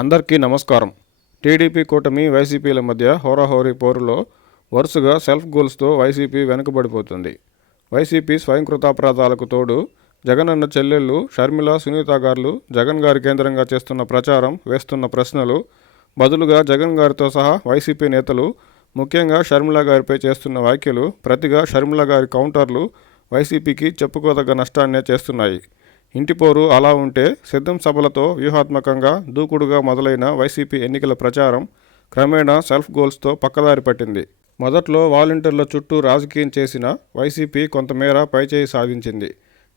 అందరికీ నమస్కారం. టీడీపీ కూటమి వైసీపీల మధ్య హోరాహోరీ పోరులో వరుసగా సెల్ఫ్ గోల్స్తో వైసీపీ వెనుకబడిపోతుంది. వైసీపీ స్వయంకృతాపరాధాలకు తోడు జగనన్న చెల్లెళ్ళు షర్మిల, సునీత గారు జగన్ గారి కేంద్రంగా చేస్తున్న ప్రచారం, వేస్తున్న ప్రశ్నలు, బదులుగా జగన్ గారితో సహా వైసీపీ నేతలు, ముఖ్యంగా షర్మిల గారిపై చేస్తున్న వ్యాఖ్యలు, ప్రతిగా షర్మిల గారి కౌంటర్లు వైసీపీకి చెప్పుకోదగ్గ నష్టాన్నే చేస్తున్నాయి. ఇంటిపోరు అలా ఉంటే సిద్ధం సభలతో వ్యూహాత్మకంగా దూకుడుగా మొదలైన వైసీపీ ఎన్నికల ప్రచారం క్రమేణా సెల్ఫ్ గోల్స్తో పక్కదారి పట్టింది. మొదట్లో వాలంటీర్ల చుట్టూ రాజకీయం చేసిన వైసీపీ కొంతమేర పైచేయి సాధించింది.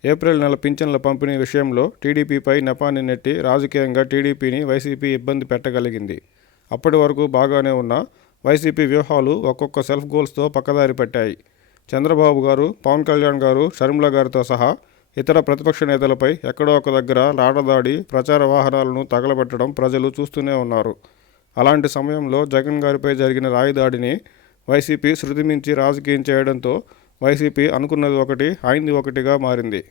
ఏప్రిల్ నెల పింఛన్ల పంపిణీ విషయంలో టీడీపీపై నెపాన్ని నెట్టి రాజకీయంగా టీడీపీని వైసీపీ ఇబ్బంది పెట్టగలిగింది. అప్పటి వరకు బాగానే ఉన్న వైసీపీ వ్యూహాలు ఒక్కొక్క సెల్ఫ్ గోల్స్తో పక్కదారి పట్టాయి. చంద్రబాబు గారు, పవన్ కళ్యాణ్ గారు, షర్మిల గారితో సహా ఇతర ప్రతిపక్ష నేతలపై ఎక్కడో ఒక దగ్గర లాటదాడి, ప్రచార వాహనాలను తగలబెట్టడం ప్రజలు చూస్తూనే ఉన్నారు. అలాంటి సమయంలో జగన్ గారిపై జరిగిన రాయి దాడిని వైసీపీ శృతిమించి రాజకీయం చేయడంతో వైసీపీ అనుకున్నది ఒకటి, అయింది ఒకటిగా మారింది.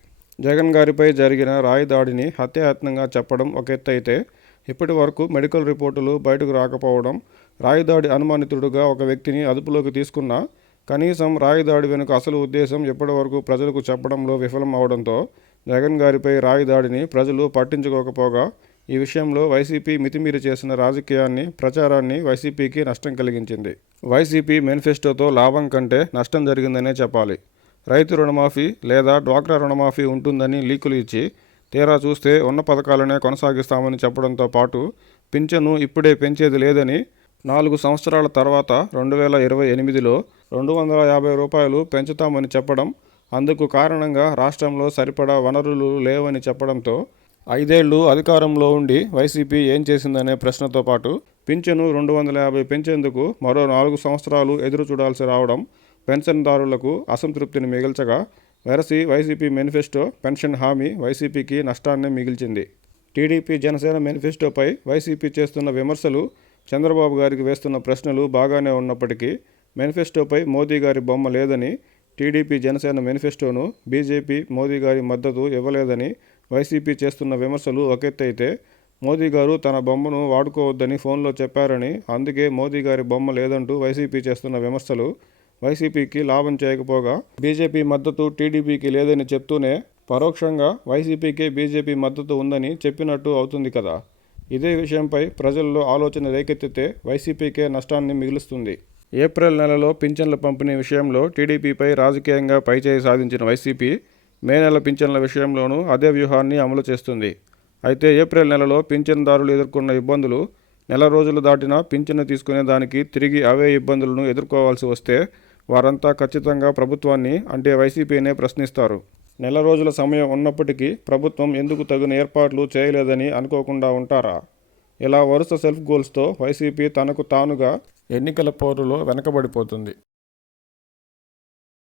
జగన్ గారిపై జరిగిన రాయి దాడిని హత్యాయత్నంగా చెప్పడం ఒక ఎత్తైతే, ఇప్పటి వరకు మెడికల్ రిపోర్టులు బయటకు రాకపోవడం, రాయి దాడి అనుమానితుడుగా ఒక వ్యక్తిని అదుపులోకి తీసుకున్నా కనీసం రాయి దాడి వెనుక అసలు ఉద్దేశం ఎప్పటి వరకు ప్రజలకు చెప్పడంలో విఫలం అవడంతో జగన్ గారిపై రాయి దాడిని ప్రజలు పట్టించుకోకపోగా ఈ విషయంలో వైసీపీ మితిమీరి చేసిన రాజకీయాన్ని, ప్రచారాన్ని వైసీపీకి నష్టం కలిగించింది. వైసీపీ మేనిఫెస్టోతో లాభం కంటే నష్టం జరిగిందనే చెప్పాలి. రైతు రుణమాఫీ లేదా డ్వాక్రా రుణమాఫీ ఉంటుందని లీకులు ఇచ్చి తీరా చూస్తే ఉన్న పథకాలనే కొనసాగిస్తామని చెప్పడంతో పాటు పింఛను ఇప్పుడే పెంచేది లేదని, 4 సంవత్సరాల తర్వాత 2028లో 250 రూపాయలు పెంచుతామని చెప్పడం, అందుకు కారణంగా రాష్ట్రంలో సరిపడా వనరులు లేవని చెప్పడంతో 5 ఏళ్లు అధికారంలో ఉండి వైసీపీ ఏం చేసిందనే ప్రశ్నతో పాటు పింఛను 250 పెంచేందుకు మరో 4 సంవత్సరాలు ఎదురు చూడాల్సి రావడం పెన్షన్దారులకు అసంతృప్తిని మిగిల్చగా, వెరసి వైసీపీ మేనిఫెస్టో పెన్షన్ హామీ వైసీపీకి నష్టాన్ని మిగిల్చింది. టీడీపీ జనసేన మేనిఫెస్టోపై వైసీపీ చేస్తున్న విమర్శలు, చంద్రబాబు గారికి వేస్తున్న ప్రశ్నలు బాగానే ఉన్నప్పటికీ మేనిఫెస్టోపై మోదీ గారి బొమ్మ లేదని, టీడీపీ జనసేన మేనిఫెస్టోను బీజేపీ మోదీ గారి మద్దతు ఇవ్వలేదని వైసీపీ చేస్తున్న విమర్శలు ఒకెత్తైతే, మోదీ గారు తన బొమ్మను వాడుకోవద్దని ఫోన్లో చెప్పారని, అందుకే మోదీ గారి బొమ్మ లేదంటూ వైసీపీ చేస్తున్న విమర్శలు వైసీపీకి లాభం చేయకపోగా, బీజేపీ మద్దతు టీడీపీకి లేదని చెప్తూనే పరోక్షంగా వైసీపీకే బీజేపీ మద్దతు ఉందని చెప్పినట్టు అవుతుంది కదా. ఇదే విషయంపై ప్రజల్లో ఆలోచన రేకెత్తితే వైసీపీకే నష్టాన్ని మిగులుస్తుంది. ఏప్రిల్ నెలలో పింఛన్ల పంపిణీ విషయంలో టీడీపీపై రాజకీయంగా పైచేయి సాధించిన వైసీపీ మే నెల పింఛన్ల విషయంలోనూ అదే వ్యూహాన్ని అమలు చేస్తుంది. అయితే ఏప్రిల్ నెలలో పింఛన్దారులు ఎదుర్కొన్న ఇబ్బందులు, నెల రోజులు దాటినా పింఛను తీసుకునే దానికి తిరిగి అవే ఇబ్బందులను ఎదుర్కోవాల్సి వస్తే వారంతా ఖచ్చితంగా ప్రభుత్వాన్ని, అంటే వైసీపీనే ప్రశ్నిస్తారు. నెల రోజుల సమయం ఉన్నప్పటికీ ప్రభుత్వం ఎందుకు తగిన ఏర్పాట్లు చేయలేదని అనుకోకుండా ఉంటారా? ఇలా వరుస సెల్ఫ్ గోల్స్తో వైసీపీ తనకు తానుగా ఎన్నికల పోరులో వెనకబడిపోతుంది.